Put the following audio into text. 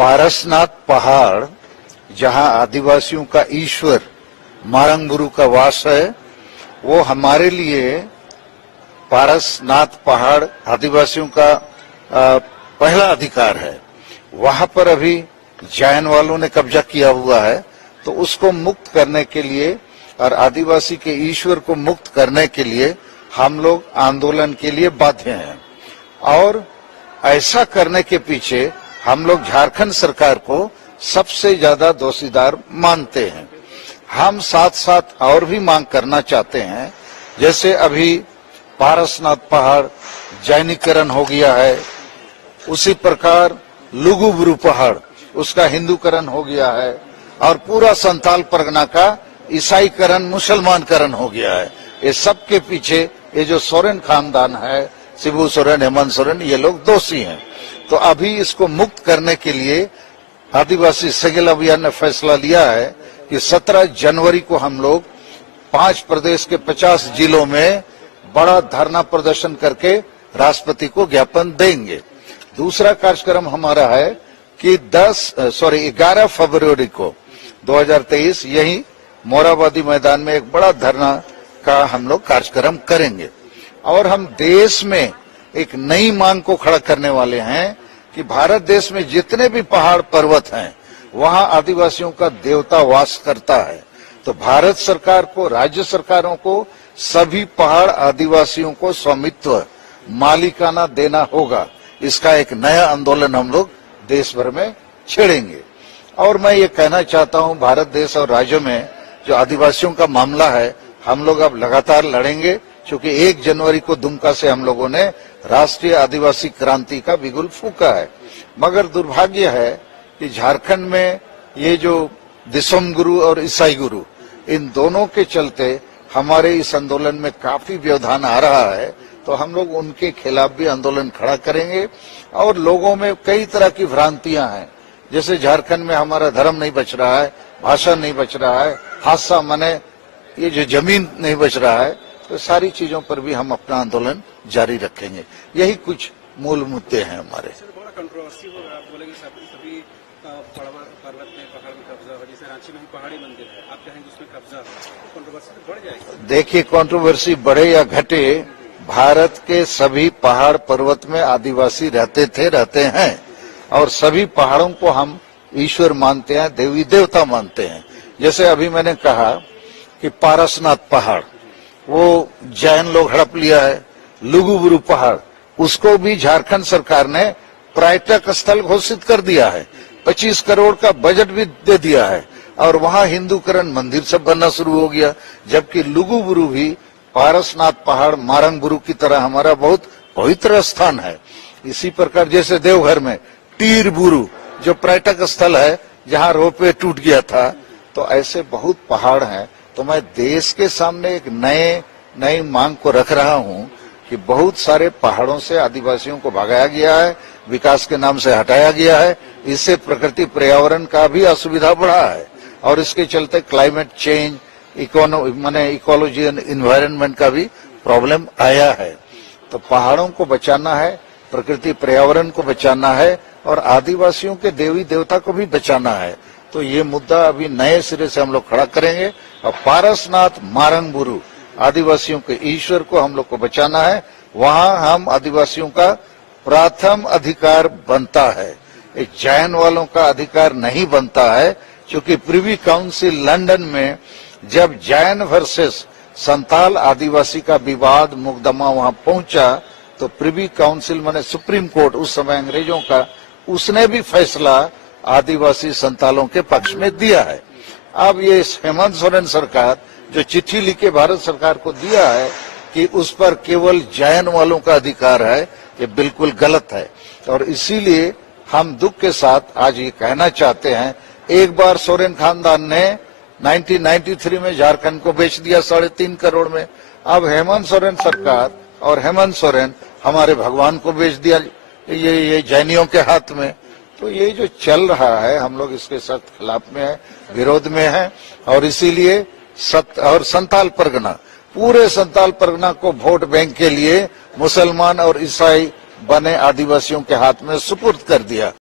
पारसनाथ पहाड़ जहां आदिवासियों का ईश्वर मारंग बुरू का वास है, वो हमारे लिए पारसनाथ पहाड़ आदिवासियों का पहला अधिकार है। वहां पर अभी जैन वालों ने कब्जा किया हुआ है, तो उसको मुक्त करने के लिए और आदिवासी के ईश्वर को मुक्त करने के लिए हम लोग आंदोलन के लिए बाध्य हैं। और ऐसा करने के पीछे हम लोग झारखंड सरकार को सबसे ज्यादा दोषीदार मानते हैं। हम साथ साथ और भी मांग करना चाहते हैं, जैसे अभी पारसनाथ पहाड़ जैनीकरण हो गया है, उसी प्रकार लुगुबुरु पहाड़ उसका हिंदूकरण हो गया है, और पूरा संताल परगना का ईसाईकरण मुसलमानकरण हो गया है। ये सब के पीछे ये जो सोरेन खानदान है, शिबू सोरेन, हेमंत सोरेन, ये लोग दोषी हैं। तो अभी इसको मुक्त करने के लिए आदिवासी सेगेल अभियान ने फैसला लिया है कि 17 जनवरी को हम लोग 5 प्रदेश के 50 जिलों में बड़ा धरना प्रदर्शन करके राष्ट्रपति को ज्ञापन देंगे। दूसरा कार्यक्रम हमारा है कि 11 फरवरी को 2023 यही मोराबादी मैदान में एक बड़ा धरना का हम लोग कार्यक्रम करेंगे। और हम देश में एक नई मांग को खड़ा करने वाले हैं कि भारत देश में जितने भी पहाड़ पर्वत हैं, वहां आदिवासियों का देवता वास करता है। तो भारत सरकार को, राज्य सरकारों को सभी पहाड़ आदिवासियों को स्वामित्व, मालिकाना देना होगा। इसका एक नया आंदोलन हम लोग देश भर में छेड़ेंगे। और मैं ये कहना चाहता हूं, भारत देश और राज्यों में जो आदिवासियों का मामला है, हम लोग अब लगातार लड़ेंगे, क्योंकि 1 जनवरी को दुमका से हम लोगों ने राष्ट्रीय आदिवासी क्रांति का बिगुल फूंका है। मगर दुर्भाग्य है कि झारखंड में ये जो दिसोम गुरु और ईसाई गुरु, इन दोनों के चलते हमारे इस आंदोलन में काफी व्यवधान आ रहा है। तो हम लोग उनके खिलाफ भी आंदोलन खड़ा करेंगे। और लोगों में कई तरह की भ्रांतियां हैं, जैसे झारखंड में हमारा धर्म नहीं बच रहा है, भाषा नहीं बच रहा है, हादसा माने ये जो जमीन नहीं बच रहा है, तो सारी चीजों पर भी हम अपना आंदोलन जारी रखेंगे। यही कुछ मूल मुद्दे हैं हमारे। बड़ा कंट्रोवर्सी हो रहा है, आप बोलेंगे सभी पर्वत में पहाड़ में कब्जा हो, जैसे रांची में पहाड़ी मंदिर है, आप कहेंगे उसमें कब्जा हो, कंट्रोवर्सी तो बढ़ जाएगी। देखिए, कंट्रोवर्सी बढ़े या घटे, भारत के सभी पहाड़ पर्वत में आदिवासी रहते हैं, और सभी पहाड़ों को हम ईश्वर मानते हैं, देवी देवता मानते हैं। जैसे अभी मैंने कहा कि पारसनाथ पहाड़ वो जैन लोग हड़प लिया है, लुगुबुरु पहाड़ उसको भी झारखंड सरकार ने पर्यटक स्थल घोषित कर दिया है, 25 करोड़ का बजट भी दे दिया है, और वहां हिंदूकरण मंदिर सब बनना शुरू हो गया। जबकि लुगुबुरु भी पारसनाथ पहाड़ मारंग बुरू की तरह हमारा बहुत पवित्र स्थान है। इसी प्रकार जैसे देवघर में टीर बुरू जो पर्यटक स्थल है, जहां रोपवे टूट गया था, तो ऐसे बहुत पहाड़ हैं। तो मैं देश के सामने एक नई मांग को रख रहा हूं कि बहुत सारे पहाड़ों से आदिवासियों को भगाया गया है, विकास के नाम से हटाया गया है। इससे प्रकृति पर्यावरण का भी असुविधा बढ़ा है, और इसके चलते climate change, ecology and environment का भी प्रॉब्लम आया है। तो पहाड़ों को बचाना है, प्रकृति पर्यावरण को बचाना है, और आदिवासियों के देवी देवता को भी बचाना है। तो ये मुद्दा अभी नए सिरे से हम लोग खड़ा करेंगे। और पारसनाथ मारंग बुरू आदिवासियों के ईश्वर को हम लोग को बचाना है। वहां हम आदिवासियों का प्रथम अधिकार बनता है, जैन वालों का अधिकार नहीं बनता है। क्योंकि प्रिवी काउंसिल लंदन में जब जैन वर्सेस संताल आदिवासी का विवाद मुकदमा वहां पहुंचा, तो प्रिवी काउंसिल माने सुप्रीम कोर्ट उस समय अंग्रेजों का, उसने भी फैसला आदिवासी संतालों के पक्ष में दिया है। अब ये हेमंत सोरेन सरकार जो चिट्ठी लिखे भारत सरकार को दिया है कि उस पर केवल जैन वालों का अधिकार है, ये बिल्कुल गलत है। और इसीलिए हम दुख के साथ आज ये कहना चाहते हैं, एक बार सोरेन खानदान ने 1993 में झारखंड को बेच दिया 3.5 करोड़ में। अब हेमंत सोरेन सरकार और हेमंत सोरेन हमारे भगवान को बेच दिया ये जैनियों के हाथ में। तो ये जो चल रहा है, हम लोग इसके सख्त खिलाफ में है, विरोध में है। और इसीलिए संताल परगना, पूरे संताल परगना को वोट बैंक के लिए मुसलमान और ईसाई बने आदिवासियों के हाथ में सुपुर्द कर दिया।